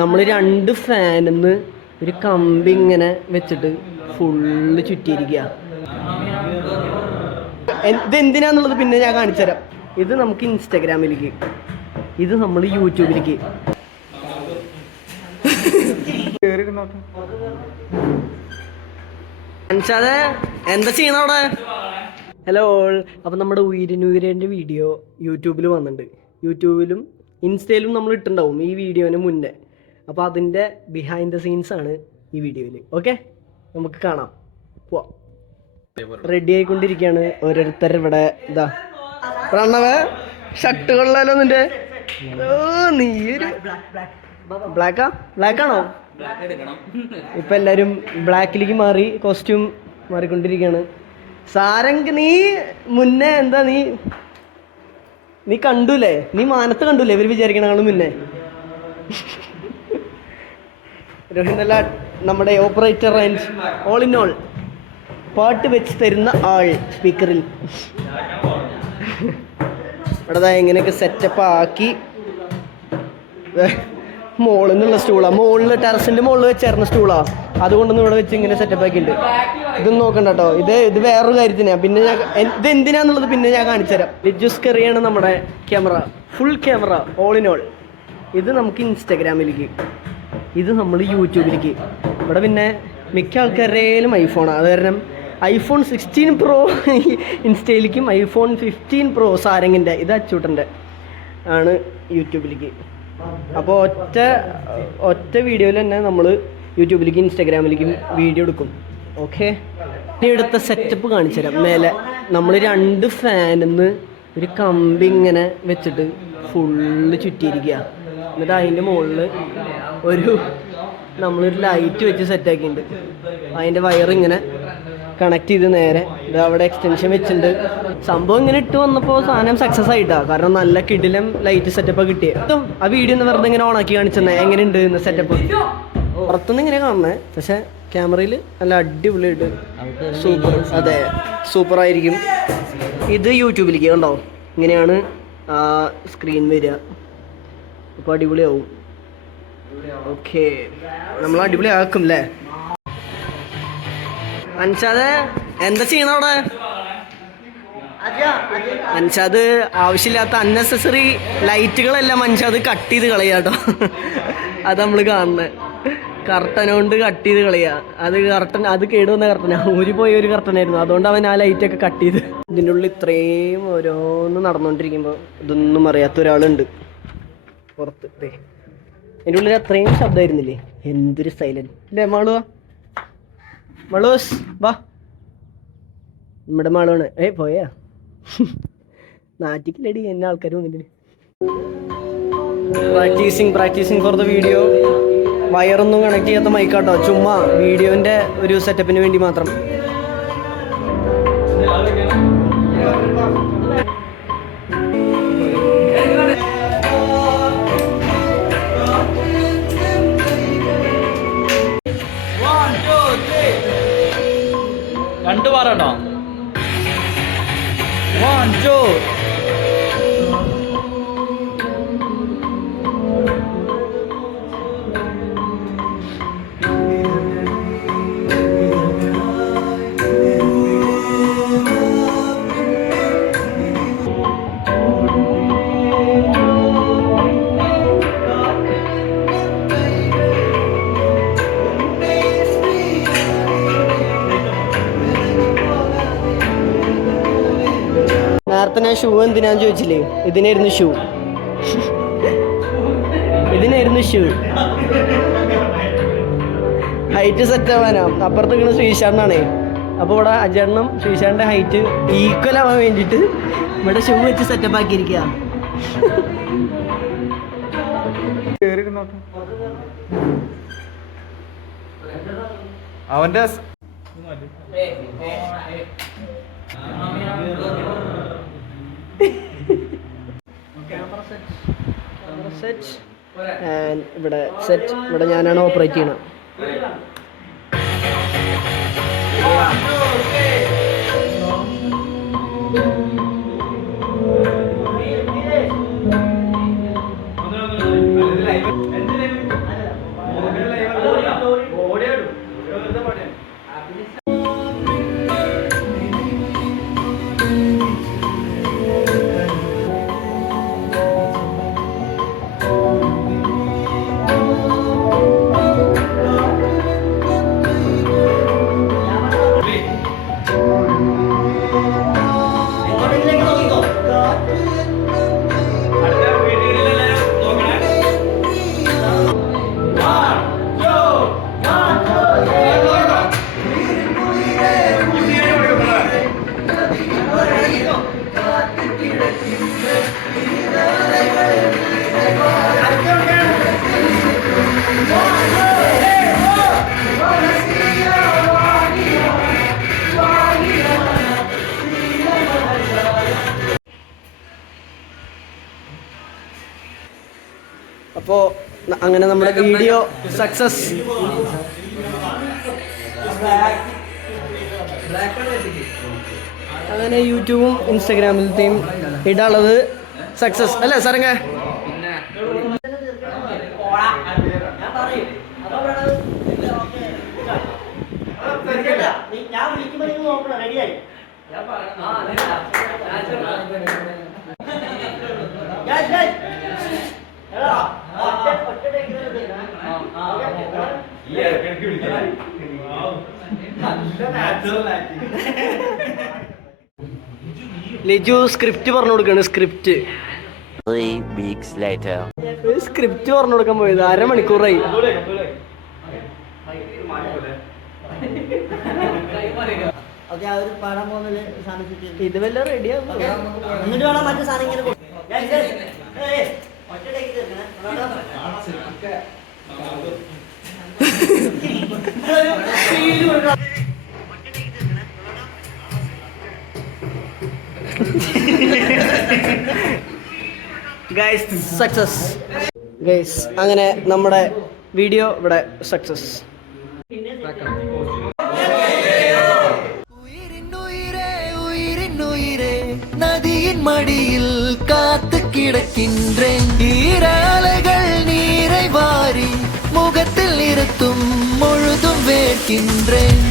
നമ്മൾ രണ്ട് ഫാനിന്ന് ഒരു കമ്പി ഇങ്ങനെ വെച്ചിട്ട് ഫുള്ള് ചുറ്റിയിരിക്കുക. ഇത് എന്തിനാന്നുള്ളത് പിന്നെ ഞാൻ കാണിച്ചു തരാം. ഇത് നമുക്ക് ഇൻസ്റ്റാഗ്രാമിലേക്ക്, ഇത് നമ്മൾ യൂട്യൂബിലേക്ക്. എന്താ ചെയ്യണ അവിടെ? ഹലോ, അപ്പം നമ്മുടെ ഉയരൻ്റെ വീഡിയോ യൂട്യൂബിൽ വന്നിട്ടുണ്ട്. യൂട്യൂബിലും ഇൻസ്റ്റയിലും നമ്മൾ ഇട്ടുണ്ടാവും ഈ വീഡിയോന് മുന്നേ. അപ്പോൾ അതിൻ്റെ ബിഹൈൻഡ് ദ സീൻസ് ആണ് ഈ വീഡിയോയിൽ. ഓക്കെ, നമുക്ക് കാണാം. പോവാം. റെഡി ആയിക്കൊണ്ടിരിക്കുകയാണ് ഓരോരുത്തർ. ഇവിടെ ഇതാ പ്രണവ് ഷർട്ട് കൊള്ളാലോ നിന്റെ. നീയൊരു ബ്ലാക്കാണോ? ഇപ്പം എല്ലാവരും ബ്ലാക്കിലേക്ക് മാറി, കോസ്റ്റ്യൂം മാറിക്കൊണ്ടിരിക്കുകയാണ്. സാരംഗ്, നീ മുന്നേ എന്താ നീ കണ്ടൂലേ? നീ മാനത്ത് കണ്ടൂലേ ഇവർ വിചാരിക്കണ മുന്നേ? രോഹിന്തല്ല നമ്മുടെ operator and all in all. പാട്ട് വെച്ച് തരുന്ന ആൾ സ്പീക്കറിൽ. ഇവിടെ എങ്ങനെയൊക്കെ സെറ്റപ്പ് ആക്കി. മോളിൽ നിന്നുള്ള സ്റ്റൂളാണ്, മുകളിൽ ടെറസിൻ്റെ മുകളിൽ വെച്ചായിരുന്ന സ്റ്റൂളാണ്. അതുകൊണ്ടൊന്നും ഇവിടെ വെച്ച് ഇങ്ങനെ സെറ്റപ്പ് ആക്കിയിട്ടുണ്ട്. ഇതൊന്നും നോക്കണ്ട കേട്ടോ, ഇത് വേറൊരു കാര്യത്തിനാണ്. പിന്നെ ഇത് എന്തിനാന്നുള്ളത് പിന്നെ ഞാൻ കാണിച്ചു തരാം. ലിജുസ് കറിയാണ് നമ്മുടെ camera, full camera all in all. ഇത് നമുക്ക് ഇൻസ്റ്റാഗ്രാമിലേക്ക്, ഇത് നമ്മൾ യൂട്യൂബിലേക്ക്. ഇവിടെ പിന്നെ മിക്ക ആൾക്കാരുടെയും ഐഫോണാണ്. അത് കാരണം iPhone 16 Pro ഇൻസ്റ്റയിലേക്കും iPhone 15 Pro സാരംഗിൻ്റെ, ഇത് അച്ചൂട്ടൻ്റെ ആണ് യൂട്യൂബിലേക്ക്. അപ്പോൾ ഒറ്റ വീഡിയോയിൽ തന്നെ നമ്മൾ യൂട്യൂബിലേക്കും ഇൻസ്റ്റാഗ്രാമിലേക്കും വീഡിയോ എടുക്കും. ഓക്കെ, ഇനി എടുത്ത സെറ്റപ്പ് കാണിച്ചു തരാം. മേലെ നമ്മൾ രണ്ട് ഫാനിന്ന് ഒരു കമ്പി ഇങ്ങനെ വെച്ചിട്ട് ഫുള്ള് ചുറ്റിയിരിക്കുക. എന്നിട്ട് അതിൻ്റെ മുകളിൽ നമ്മളൊരു ലൈറ്റ് വെച്ച് സെറ്റാക്കിയിട്ടുണ്ട്. അതിൻ്റെ വയറിങ്ങനെ കണക്ട് ചെയ്ത് നേരെ ഇത് അവിടെ എക്സ്റ്റൻഷൻ വെച്ചിട്ടുണ്ട്. സംഭവം ഇങ്ങനെ ഇട്ട് വന്നപ്പോൾ സാധനം സക്സസ് ആയിട്ടാണ്. കാരണം നല്ല കിടിലം ലൈറ്റ് സെറ്റപ്പ് കിട്ടിയത്. ആ വീഡിയോ ഒന്ന് വെറുതെ ഇങ്ങനെ ഓണാക്കി കാണിച്ചെന്നേ എങ്ങനെയുണ്ട് ഇന്ന് സെറ്റപ്പ്. പുറത്തുനിന്ന് ഇങ്ങനെ കാണുന്നത്, പക്ഷെ ക്യാമറയിൽ നല്ല അടിപൊളിയായിട്ട് സൂപ്പർ. അതെ, സൂപ്പറായിരിക്കും. ഇത് യൂട്യൂബിലേക്ക് കണ്ടോ, ഇങ്ങനെയാണ് സ്ക്രീൻ വരിക. അപ്പോൾ അടിപൊളിയാവും. ഓക്കെ, നമ്മൾ അടിപൊളിയാക്കും അല്ലേ? അൻഷാദ് എന്താ ചെയ്യണ അവിടെ? അൻഷാദ് ആവശ്യമില്ലാത്ത അൺനെസസറി ലൈറ്റുകളെല്ലാം അൻഷാദ് കട്ട് ചെയ്ത് കളയുക കേട്ടോ. അത് നമ്മൾ കാണുന്നത് കർട്ടനുകൊണ്ട് കട്ട് ചെയ്ത് കളയുക. അത് കേടുവന്ന കർട്ടനാണ്, ഊരിപ്പോയ ഒരു കർട്ടനായിരുന്നു. അതുകൊണ്ട് അവൻ ആ ലൈറ്റൊക്കെ കട്ട് ചെയ്ത്. ഇതിൻ്റെ ഉള്ളിൽ ഇത്രയും ഓരോന്ന് നടന്നുകൊണ്ടിരിക്കുമ്പോൾ ഇതൊന്നും അറിയാത്ത ഒരാളുണ്ട് പുറത്ത്. എൻ്റെ ഉള്ളിൽ അത്രയും ശബ്ദമായിരുന്നില്ലേ? എന്തൊരു സൈലൻറ്റ് അല്ലേ? മളൂസ് വാ, നമ്മുടെ മാളാണ്. പോയാ നാട്ടിക്കില്ലടി എന്നെ ആൾക്കാർ വന്നിട്ട്. Practising for the video. വയറൊന്നും കണക്ട് ചെയ്യാത്ത മൈക്കാട്ടോ, ചുമ്മാ വീഡിയോൻ്റെ ഒരു സെറ്റപ്പിന് വേണ്ടി മാത്രം. കണ്ടു പറയണോ? 1 2. നേരത്തെ ഞാൻ ഷൂ എന്തിനാന്ന് ചോദിച്ചില്ലേ? ഇതിനായിരുന്നു ഷൂ. ഹൈറ്റ് സെറ്റ് ആവാനാ. അപ്പുറത്ത് നിൽക്കുന്ന ശ്രീശാണ്ണാണേ. അപ്പോൾ ഇവിടെ അജണ്ണും ശ്രീശാന്റെ ഹൈറ്റ് ഈക്വൽ ആവാൻ വേണ്ടിയിട്ട് ഇവിടെ ഷൂ വെച്ച് സെറ്റപ്പ് ആക്കിയിരിക്കുക. അവന്റെ ഇവിടെ ഞാനാണ് ഓപ്പറേറ്റ് ചെയ്യണത്. അപ്പോൾ അങ്ങനെ നമ്മുടെ വീഡിയോ സക്സസ്. അങ്ങനെ യൂട്യൂബും ഇൻസ്റ്റാഗ്രാമിലത്തെയും ഇടാനുള്ളത് സക്സസ് അല്ലേ സാറങ്ങ? ലിജു സ്ക്രിപ്റ്റ് പറഞ്ഞു കൊടുക്കാണ്. Script 3 weeks later. സ്ക്രിപ്റ്റ് പറഞ്ഞു കൊടുക്കാൻ പോയത് 1/2 മണിക്കൂറായി. ഇത് വല്ല റെഡിയാവും. എന്നിട്ട് വേണം മറ്റു സാധനം ഇങ്ങനെ ഗൈസ് സക്സസ്. ഗൈസ് അങ്ങനെ നമ്മുടെ വീഡിയോ ഇവിടെ സക്സസ്. நதியின் மடியில் காத்து கிடக்கின்றேன். ஈரலைகள் நீரை வாரி முகத்தில் நிறுத்தும் முழுதும் வேர்க்கின்றேன்.